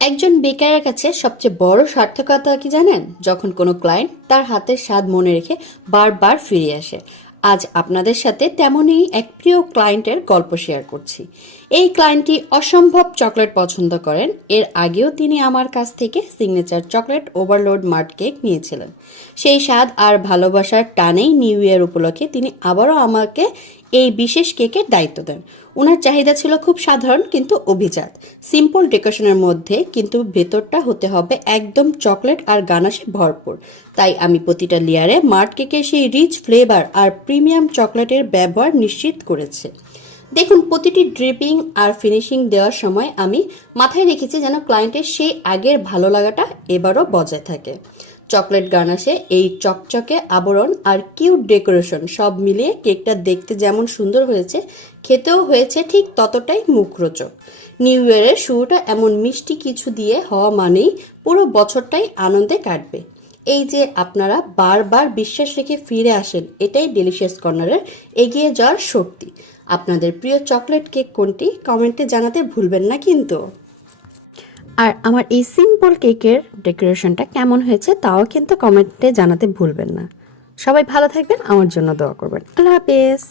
একজন বেকারের কাছে সবচেয়ে বড় সার্থকতা কি জানেন? যখন কোনো ক্লায়েন্ট তার হাতের স্বাদ মনে রেখে বারবার ফিরে আসে। আজ আপনাদের সাথে তেমনই এক প্রিয় ক্লায়েন্টের গল্প শেয়ার করছি। এই ক্লায়েন্টটি অসম্ভব চকলেট পছন্দ করেন। এর আগেও তিনি আমার কাছ থেকে signature chocolate overload mart cake নিয়েছিলেন। সেই স্বাদ আর ভালোবাসার টানেই নিউ ইয়ার উপলক্ষে তিনি আবারও আমাকে এই বিশেষ কেকের দায়িত্ব দেন। ওনার চাহিদা ছিল খুব সাধারণ কিন্তু অভিজাত, সিম্পল ডেকোরেশনের মধ্যে, কিন্তু ভেতরটা হতে হবে একদম চকলেট আর গানাশে ভরপুর। তাই আমি প্রতিটা লেয়ারে মার্ট কেকের সেই রিচ ফ্লেভার আর প্রিমিয়াম চকলেটের ব্যবহার নিশ্চিত করেছে। দেখুন, প্রতিটি ড্রিপিং আর ফিনিশিং দেওয়ার সময় আমি মাথায় রেখেছি যেন ক্লায়েন্টের সেই আগের ভালো লাগাটা এবারও বজায় থাকে। চকলেট গানাশে এই চকচকে আবরণ আর কিউট ডেকোরেশন সব মিলিয়ে কেকটা দেখতে যেমন সুন্দর হয়েছে, খেতেও হয়েছে ঠিক ততটাই মুখরোচক। নিউ ইয়ারের শুরুটা এমন মিষ্টি কিছু দিয়ে হওয়া মানেই পুরো বছরটাই আনন্দে কাটবে। এই যে আপনারা বারবার বিশ্বাস রেখে ফিরে আসেন, এটাই ডেলিশিয়াস কর্নারের এগিয়ে যাওয়ার শক্তি। আপনাদের প্রিয় চকলেট কেক কোনটি কমেন্টে জানাতে ভুলবেন না কিন্তু। আর আমার এই সিম্পল কেকের ডেকোরেশনটা কেমন হয়েছে তাও কিন্তু কমেন্টে জানাতে ভুলবেন না। সবাই ভালো থাকবেন, আমার জন্য দোয়া করবেন। আল্লাহ হাফেজ।